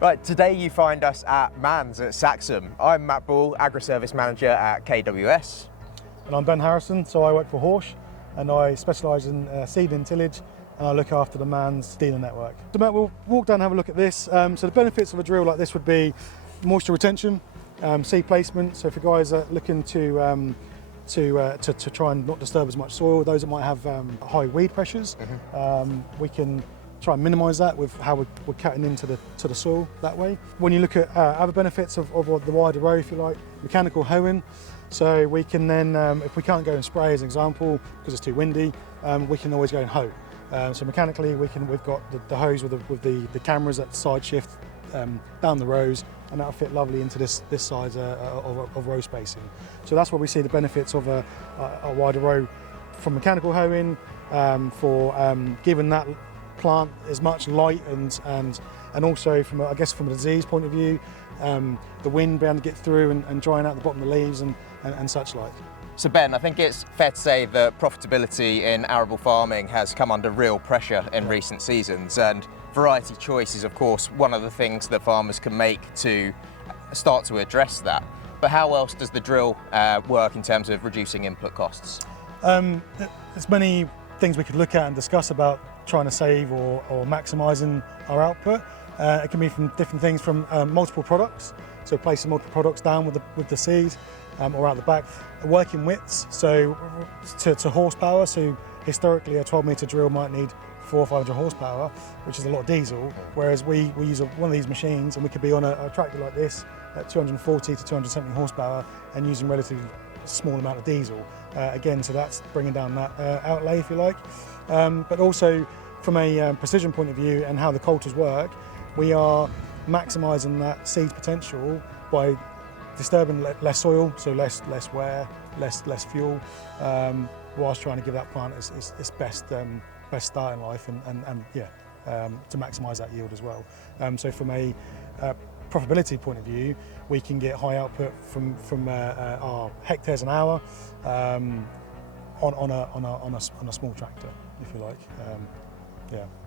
Right, today you find us at Mans at Saxham. I'm Matt Ball, Agroservice Manager at KWS. And I'm Ben Harrison, so I work for HORSCH and I specialise in seed and tillage, and I look after the Mans dealer network. So Matt, we'll walk down and have a look at this. So the benefits of a drill like this would be moisture retention, seed placement. So for guys that are looking to try and not disturb as much soil, those that might have high weed pressures, we can try and minimise that with how we're cutting into the soil that way. When you look at other benefits of the wider row, if you like, mechanical hoeing. So we can then, if we can't go and spray as an example because it's too windy, we can always go and hoe. So mechanically, we've got the hose with the cameras that side shift down the rows, and that'll fit lovely into this size of row spacing. So that's where we see the benefits of a wider row from mechanical hoeing, for giving that plant as much light and also from a disease point of view, the wind being able to get through and drying out the bottom of the leaves and such like. So Ben, I think it's fair to say that profitability in arable farming has come under real pressure in recent seasons, and variety choice is of course one of the things that farmers can make to start to address that. But how else does the drill work in terms of reducing input costs? There's many things we could look at and discuss about trying to save or maximising our output. It can be from different things, from multiple products, so placing multiple products down with the seed or out the back. Working widths, so to horsepower, so historically a 12-metre drill might need 400 or 500 horsepower, which is a lot of diesel, whereas we use one of these machines and we could be on a tractor like this at 240 to 270 horsepower and using relatively small amount of diesel. Again, so that's bringing down that outlay, if you like. But also from a precision point of view and how the coulters work, we are maximising that seed potential by disturbing less soil, so less wear, less fuel, whilst trying to give that plant its best start in life and to maximise that yield as well. So from a profitability point of view, we can get high output from our hectares an hour on a small tractor, if you like.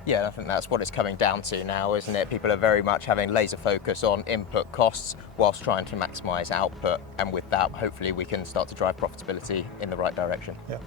Yeah, I think that's what it's coming down to now, isn't it? People are very much having laser focus on input costs whilst trying to maximise output, and with that, hopefully we can start to drive profitability in the right direction. Yeah.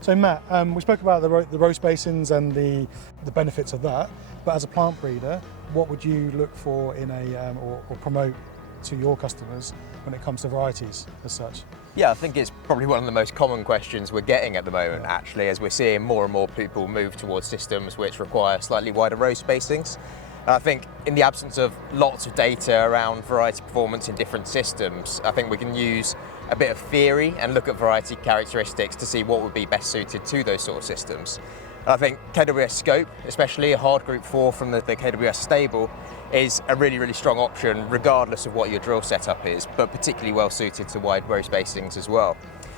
So Matt, we spoke about the row spacings and the benefits of that, but as a plant breeder, what would you look for in or promote to your customers when it comes to varieties as such? Yeah, I think it's probably one of the most common questions we're getting at the moment, actually, as we're seeing more and more people move towards systems which require slightly wider row spacings. And I think in the absence of lots of data around variety performance in different systems, I think we can use a bit of theory and look at variety characteristics to see what would be best suited to those sort of systems. And I think KWS Scope, especially a hard group 4 from the KWS stable, is a really, really strong option regardless of what your drill setup is, but particularly well suited to wide row spacings as well.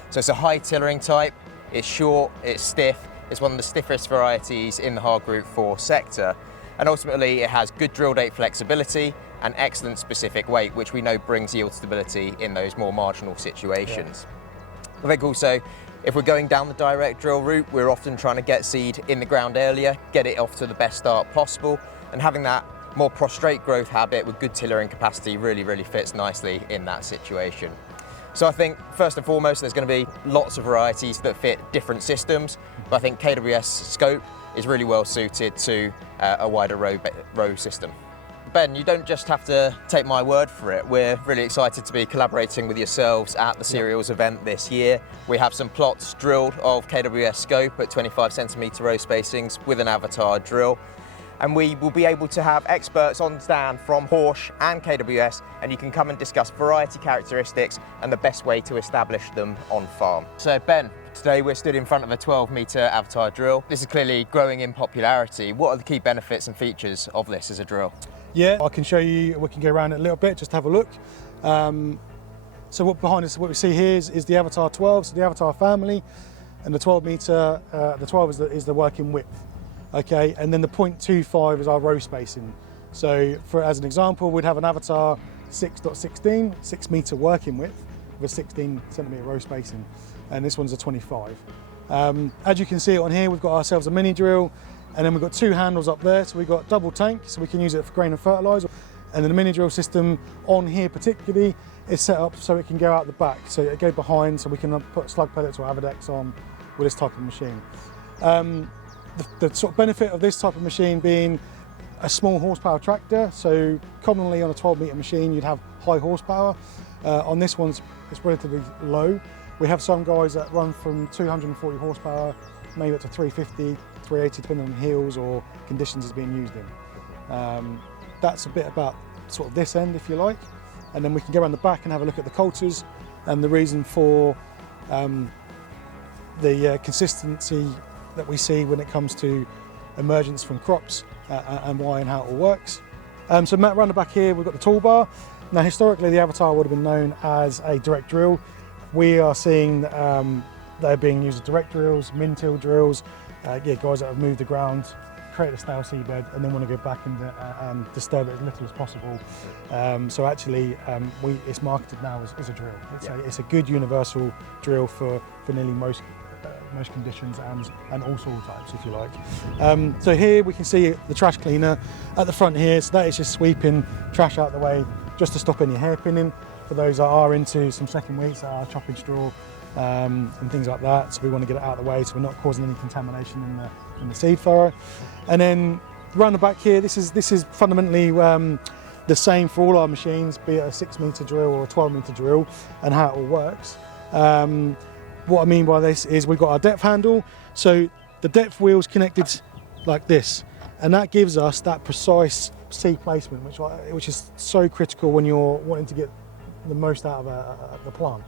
So it's a high tillering type, it's short, it's stiff, it's one of the stiffest varieties in the hard group 4 sector, and ultimately it has good drill date flexibility and excellent specific weight, which we know brings yield stability in those more marginal situations. I think also, if we're going down the direct drill route, we're often trying to get seed in the ground earlier, get it off to the best start possible, and having that more prostrate growth habit with good tillering capacity really, really fits nicely in that situation. So I think first and foremost, there's going to be lots of varieties that fit different systems, but I think KWS Scope is really well suited to a wider row system. Ben, you don't just have to take my word for it. We're really excited to be collaborating with yourselves at the Cereals event this year. We have some plots drilled of KWS Scope at 25 centimetre row spacings with an Avatar drill. And we will be able to have experts on stand from HORSCH and KWS, and you can come and discuss variety characteristics and the best way to establish them on farm. So Ben, today we're stood in front of a 12-metre Avatar drill. This is clearly growing in popularity. What are the key benefits and features of this as a drill? Yeah, I can show you, we can go around it a little bit, just have a look. So what we see here is the Avatar 12, so the Avatar family, and the 12-metre, the 12 is the working width. Okay, and then the 0.25 is our row spacing. So as an example, we'd have an Avatar 6.16, 6 metre working width with a 16 centimetre row spacing, and this one's a 25. As you can see on here, we've got ourselves a mini drill. And then we've got 2 handles up there, so we've got double tank, so we can use it for grain and fertiliser. And then the mini drill system on here particularly is set up so it can go out the back, so it go behind, so we can put slug pellets or Avadex on with this type of machine. The sort of benefit of this type of machine being a small horsepower tractor, so commonly on a 12-metre machine you'd have high horsepower. On this one it's relatively low. We have some guys that run from 240 horsepower, maybe up to 350, 380, depending on hills or conditions it's being used in. That's a bit about sort of this end, if you like. And then we can go around the back and have a look at the coulters and the reason for the consistency that we see when it comes to emergence from crops and why and how it all works. So Matt, around the back here we've got the toolbar. Now historically the Avatar would have been known as a direct drill. We are seeing they're being used as direct drills, min-till drills, guys that have moved the ground, create a stale seabed and then want to go back and disturb it as little as possible. So actually it's marketed now as a drill. It's a good universal drill for nearly most conditions and all soil types, if you like. So here we can see the trash cleaner at the front here, so that is just sweeping trash out the way just to stop any hairpinning for those that are into some second weeks that are chopping straw and things like that. So we want to get it out of the way so we're not causing any contamination in the seed furrow. And then around the back here, this is fundamentally the same for all our machines, be it a 6-metre drill or a 12-metre drill, and how it all works. What I mean by this is we've got our depth handle, so the depth wheel's connected like this, and that gives us that precise seed placement, which is so critical when you're wanting to get the most out of the plant.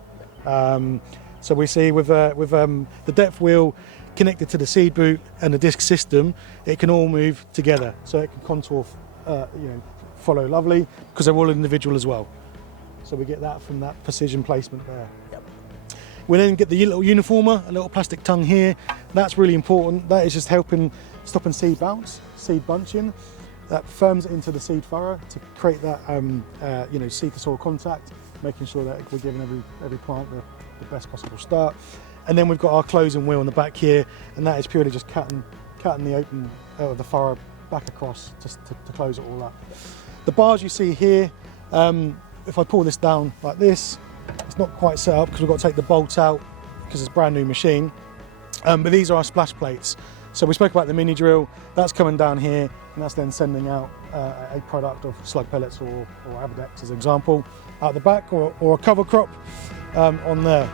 So we see with the depth wheel connected to the seed boot and the disc system, it can all move together, so it can contour, follow lovely, because they're all individual as well. So we get that from that precision placement there. Yep. We then get the little uniformer, a little plastic tongue here. That's really important. That is just helping stopping seed bounce, seed bunching. That firms it into the seed furrow to create that seed to soil contact, making sure that we're giving every plant the best possible start. And then we've got our closing wheel on the back here, and that is purely just cutting the open of the furrow back across just to close it all up. The bars you see here, if I pull this down like this, it's not quite set up because we've got to take the bolt out because it's a brand new machine. But these are our splash plates. So we spoke about the mini drill, that's coming down here, and that's then sending out a product of slug pellets or Avadex as an example, out the back, or a cover crop on there.